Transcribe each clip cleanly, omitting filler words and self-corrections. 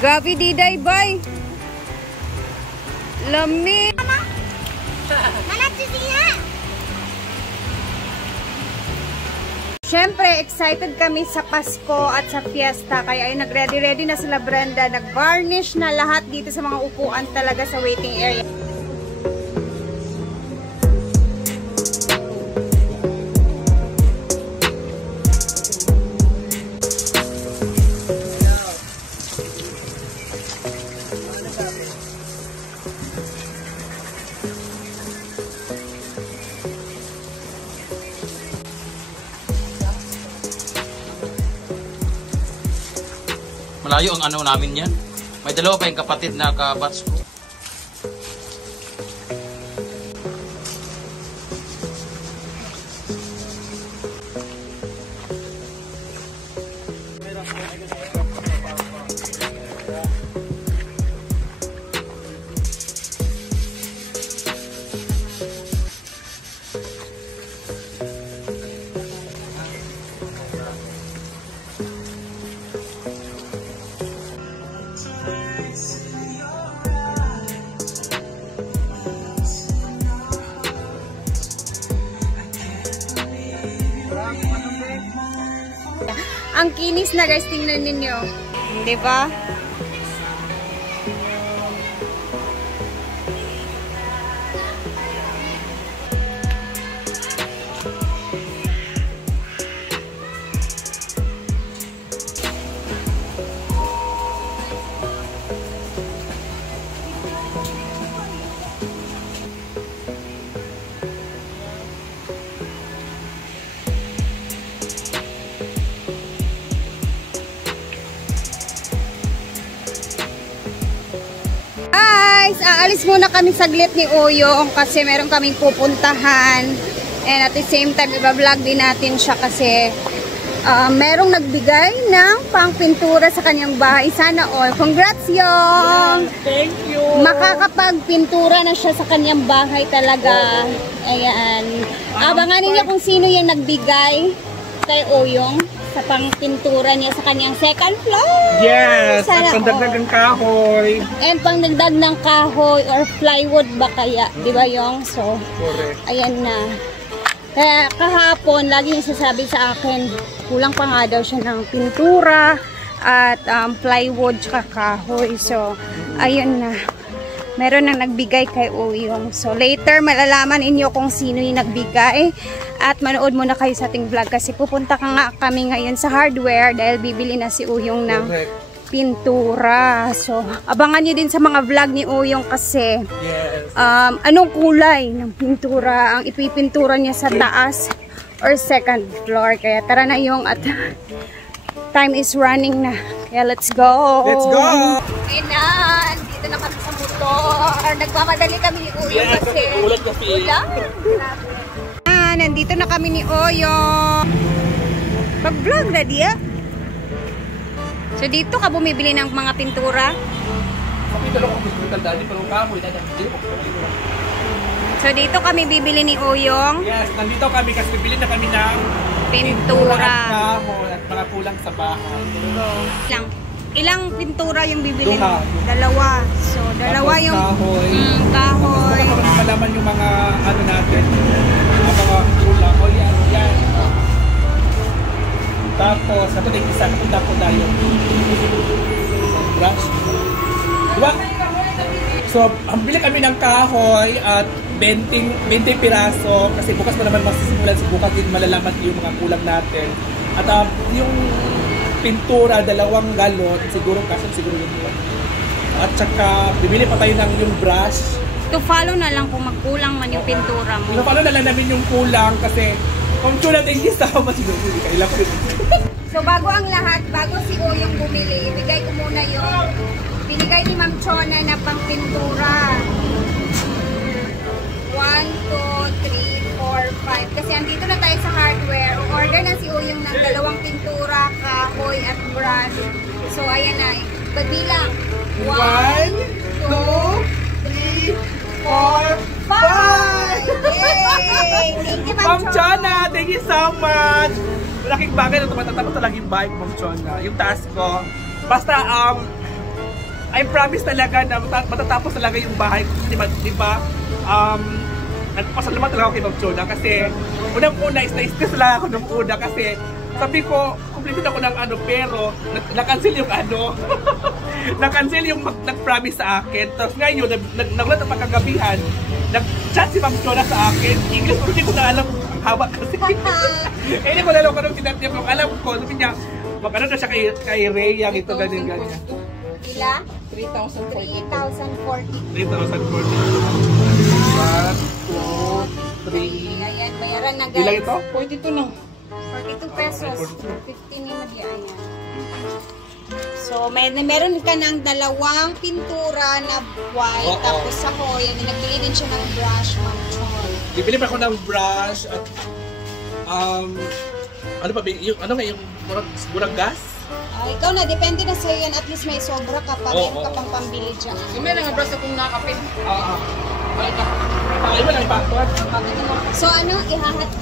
Grabe diday bay. Lami. Siyempre, excited kami sa Pasko at sa fiesta. Kaya ay nag-ready-ready na sila Brenda. Nag-varnish na lahat dito sa mga upuan talaga sa waiting area. Malayo ang ano namin yan. May dalawa pa yung kapatid na kabats ko. Ang kinis na guys, tingnan ninyo. Di ba? Aalis muna kami saglit ni Uyong kasi meron kaming pupuntahan. And at the same time, iba-vlog din natin siya kasi merong nagbigay ng pangpintura sa kanyang bahay. Sana all. Congrats, Yung! Yeah, thank you! Makakapagpintura na siya sa kanyang bahay talaga. Ayan. Abangan ninyo kung sino yung nagbigay kay Uyong sa pangpintura niya sa kanyang second floor. Yes! Sana at pandagdag ng kahoy. And pangdagdag ng kahoy or plywood ba kaya? Di ba yung? So, correct. Ayan na. Kaya kahapon, lagi niya sasabi sa akin, kulang pa nga daw siya ng pintura at plywood tsaka kahoy. So, ayun na. Meron nang nagbigay kay Uyong. So, later, malalaman inyo kung sino yung nagbigay. At manood muna kayo sa ating vlog kasi pupunta ka nga kami ngayon sa hardware dahil bibili na si Uyong ng pintura. So, abangan nyo din sa mga vlog ni Uyong kasi anong kulay ng pintura ang ipipintura niya sa taas or second floor. Kaya tara na Yung at time is running na. Kaya let's go! Let's go! Ayan, dito na kami sa motor. Nagmamadali kami ni Uyong kasi ulan kasi. Nandito na kami ni Uyong. Pag-vlog na diya. So dito ka bumibili ng mga pintura? So dito kami bibili ni Uyong. Yes, nandito kami kasi bibili na kami ng pintura at mga kulang sa bahay. Ilang pintura yung bibili mo? Dalawa. So dalawa tapos yung kahoy. kahoy. Malaman yung mga ano natin. Mga kulang. O yan. Tapos, ito na yung isa. Punta po tayo. Brush. Diba? So, bili kami ng kahoy at 20 piraso. Kasi bukas pa naman masisimulan. Bukas din malalaman yung mga kulang natin. At yung pintura, 2 galon. Siguro yun. At saka, bibili pa tayo ng yung brush. To follow na lang kung magkulang man yung pintura mo. So, follow na lang namin yung kulang kasi kung kulang din yung sama siguro hindi ka ilang. So bago ang lahat, bago si Uyong bumili, ibigay ko muna yung binigay ni Ma'am Chona na pang pintura. 1, 2, 3, 4, 5. Kasi andito na tayo sa hardware. Order na si Uyong ng 2 pintura, kahoy at brush. So ayan na, babilang. 1, 2, 3, 4, 5! Yay! Thank you, Ma'am Chona! Thank you so much! Malaking bagay na tumatatapos talaga yung bike, Ma'am Chona. Yung task ko, Basta, I promise talaga na matatapos talaga yung bahay. Di ba? Nagpasalamat talaga ako kay Ma'am Chona kasi unang-una is na-stress lang ako nung una kasi sabi ko, completed ako ng ano, pero na-cancel yung ano. Na-cancel yung nag-promise sa akin. Tapos ngayon, nagulat ang pagkagabihan, nag-chat si Ma'am Chona sa akin. English, pero hindi ko na alam ang hawak kasi. Hindi ko lalo ka nung sinat niya. Alam ko, sabi niya, mag-ano na siya kay Rhea, ito, ganyan. Ila? 3,040. 3,040. 1, 2, 3. Ayan, bayaran na guys. Ilang ito? 42 lang. 42 pesos. 15 yung mag-iaya. So, meron ka ng dalawang pintura na white. Tapos ako, yan, nagbili din siya ng brush, Ma'am Chon. Bibili pa ako ng brush at ano pa, ano nga yung murang gas? Ikaw na, depende na sa'yo yan. At least may sobra ka pa. Meron ka pang pambili dyan. Yung may nga brush akong nakapin. Ay ba lang ipatod? So ano,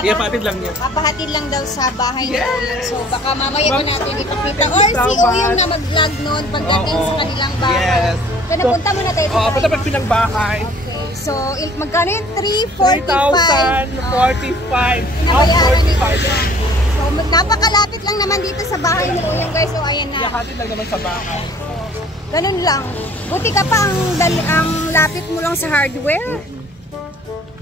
Iapatid lang niya. papahatid lang daw sa bahay ni Uyong. So baka mamaya pa natin ipakita. Or si Uyong na mag-vlog noon pagdating sa kanilang bahay. Yes. So napunta muna tayo Oo, punta pa pinang bahay. Okay. So magkano yung 345? 3,045. Pinabayaran ni Uyong. So napakalapit lang naman dito sa bahay ni Uyong guys. So ayan na. Iapatid lang naman sa bahay. Ganun lang. Buti ka pa ang lapit mo lang sa hardware.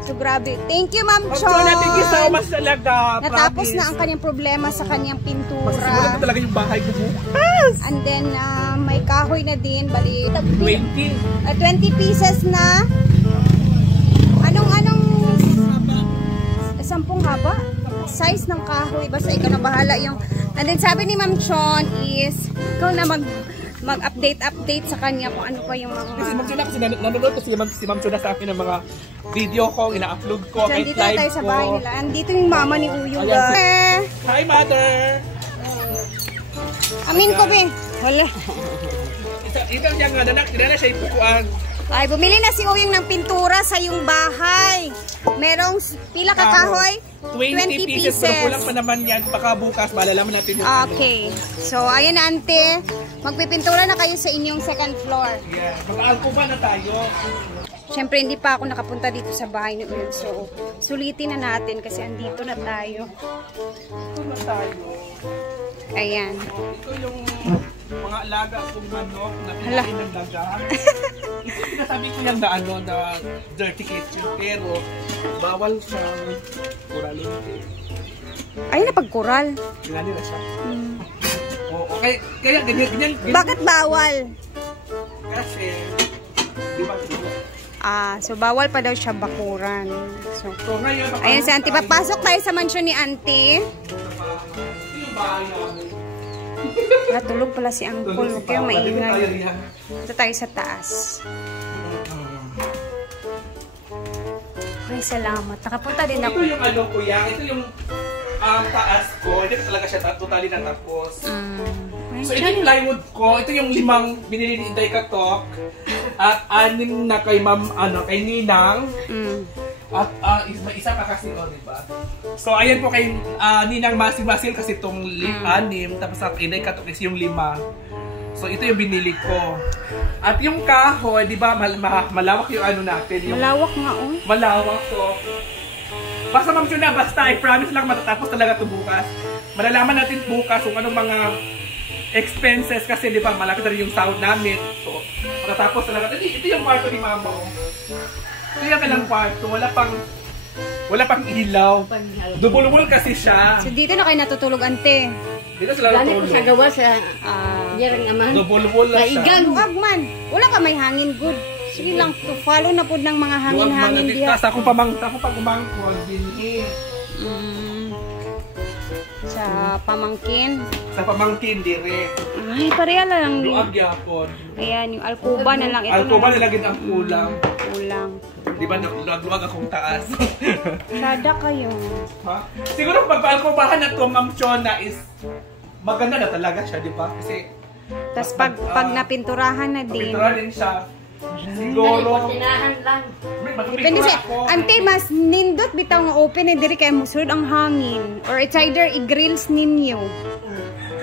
So grabe. Thank you, Ma'am Chon. Thank you so much talaga. Natapos na ang kanyang problema sa kanyang pintura. Siguro talaga yung bahay ko bukas. And then may kahoy na din. Bali, 20. 20 pieces na. Anong 10 haba? Size ng kahoy. Basta ikaw na bahala yung. And then sabi ni Ma'am Chon is ikaw na mag-update sa kanya kung ano pa yung mga... Kasi Ma'am Chona kasi nanonood kasi si Ma'am Chona sa akin ng mga video ko, ina-upload ko, kahit dito live tayo sa ko. bahay nila. Andito yung mama ni Uyong. Hi, Mother! Amin ko, be. Wala. Ito niya nga, na siya ipukuan. Ay, bumili na si Uyong ng pintura sa yung bahay. Merong pila ka kahoy? 20 pieces. Pero kulang pa naman yan. Baka bukas, malalaman natin yung okay. So, ayan na, ante. Magpipintura na kayo sa inyong second floor. Yeah. Mag-alkuba na tayo. Siyempre, hindi pa ako nakapunta dito sa bahay ni Uyong. So, sulitin na natin kasi andito na tayo. Ito na tayo. Ayan. Ito yung mga alaga kong manok na pinain ng daga. Ito sinasabi ko yan na na dirty kitchen. Pero, bawal sa kuralin. Ay, napagkural. Ginali na siya. Oo. Kaya ganyan. Bakit bawal? Kasi, di ba So bawal pa daw siya bakuran. So ngayon, ayan si Auntie. Papasok tayo sa mansyon ni Auntie. Natulog pala si Uncle. Huwag kayong maingay. Ito tayo sa taas. Ay, salamat. Nakapunta din ako. Ito yung ano ko yan. Ito yung taas ko. Hindi talaga siya totally natapos. So ito yung plywood ko. Ito yung 5 binili ni Inday Katok. At 6 na kay kay Ninang. At isa pa kasi di ba? So ayan po kay Ninang Masil kasi itong 6. Tapos at Inday Katok is yung 5. So ito yung binili ko. At yung kahoy, di ba, malawak yung ano natin. Yung malawak nga, oh. Malawak to. Basta Ma'am Chona, basta I promise lang matatapos talaga ito bukas. Malalaman natin bukas kung anong mga expenses kasi di ba, malapit na rin yung sahod namin. So, matatapos talaga. Ito yung kwarto ni Mama. Ito yung kailang kwarto. Wala pang ilaw. Dubul-bul kasi siya. So dito na kayo natutulog, Ante. Dito sila natulog. Dali ko sa gawa sa Yerang Aman. Dubul-bul na siya. Luwag man. Wala ka may hangin, good. Sige lang, to follow na po ng mga hangin-hangin diha. Sa akong pamangkon, binhi. Sa pamangkin. Sa pamangkin, dire. Ay, pareha lang. Luag yapon. Ayan, yung alkuba na lang. Alkuba na lang ang kulang. Kulang. Di ba, luwag akong taas. Sada kayo. Ha? Siguro pag-alkubahan na to, Ma'am Chona, is maganda na talaga siya, di ba? Kasi tapos pag napinturahan na din. napinturahan din siya. Siguro. Patinahan lang. Depende siya. Ante, mas nindot bitaw nga open na diri kay musulod ang hangin. Or it's either i-grills ninyo.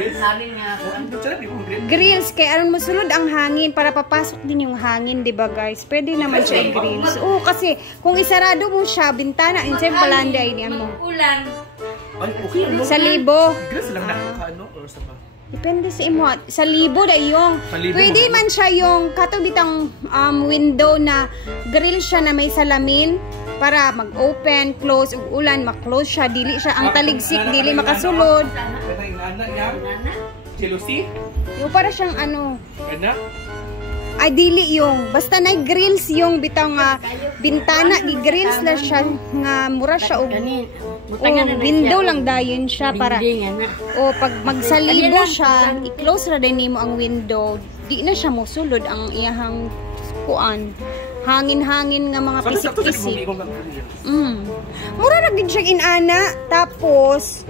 Grills? Sabi nga ako. Ang sarap yung grill. Grills, kaya aron mosulod ang hangin para papasok din yung hangin, di ba guys? Pwede naman siya i-grills. Oo, kasi kung isarado mo siya, bintana, inside balanda, iniyan mo. Ulan. Ay, okay. Ano? Sa libo. Grills lang nakakaano or sa ba? Depende sa imo. Sa libo da yung. Sa libo Pwede mo. man siya yung katubitang window na grill siya na may salamin para mag-open, close, ug ulan, mag-close siya, dili siya ang taligsik, dili makasulod. Ito yung anak niya. Nana. Jealousy? Yung para siyang ano, Anak? ay dili yung basta na grills yung bitaw nga bintana di grills na siya nga mura siya og Gani. window lang dayon siya para Dingding, ana. o pag magsalibo siya i-close ra din nimo ang window di na siya mosulod ang iyahang kuan hangin-hangin nga mga Sakto sa pisik-pisik. bumigong ng grill. Mura ra gid siya inana tapos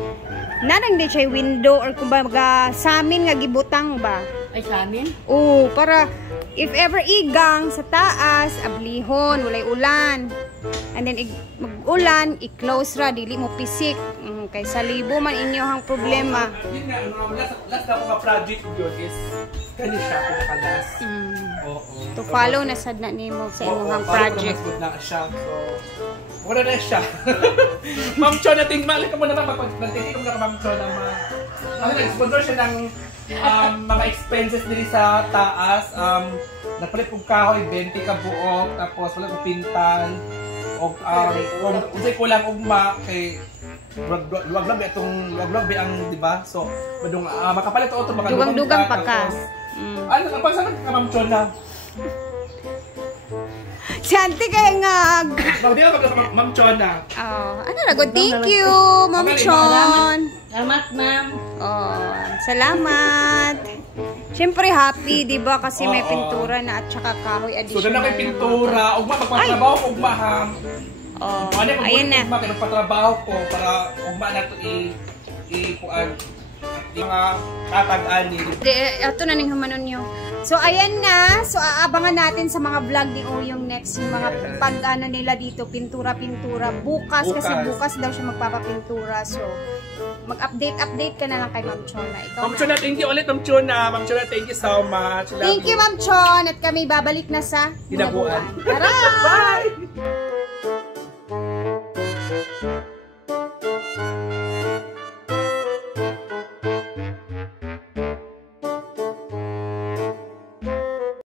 nanang di siya window or kumbaga sa amin nga gibutang ba. Ay sa amin. Oo, para if ever igang sa taas, ablihon, walay ulan. And then mag-ulan, i-close ra, dili mo pisik. Kay sa libo man inyo ang problema. Yun nga, last na ako ka-project yun is kani siya, pinaka-last. Oo. To follow na sad na nimo sa inyong project. Oo, na siya. So, wala na siya. Ma'am Cho, natingmali ka mo naman. Nagtitigil mo na ka, Ma'am Cho, ng mga... Sponsor siya ng mga expenses dili sa taas. Napalit kong kahoy, 20 ka buok, tapos wala kong pintal. O, usay ko lang ugma, kay... Luwag-luwag ba itong... Luwag-luwag ba ang, di ba? So, makapalit ito, Dugang-dugang pa ka. Ano, pagsabi ka, Ma'am Cho, na... Sante kay nga. Magdila ka sa Ma'am Cho na. Ano na good. Thank you, Ma'am Chon. Salamat, ma'am. Salamat. Siyempre happy, 'di ba? Kasi may pintura na at saka kahoy So, additional. na may pintura. Ugma, magpatrabaho ko, ugma, ha? Ano yung Ayun na. ugma, kaya magpatrabaho ko para ugma na ito i-kuan. Yung mga tatag-ani. Ito na ning humanon nyo. So, ayan na. So, aabangan natin sa mga vlog ni yung next, yung mga pag-ano nila dito, pintura-pintura. Bukas, kasi bukas daw siya magpapapintura. So, mag-update ka na lang kay Ma'am Chona. Ikaw Ma'am na. Chona, thank you ulit, Ma'am Chona. Ma'am Chona, thank you so much. Love Thank you, Ma'am Chon. At kami babalik na sa Hinaguan. Tara! Bye!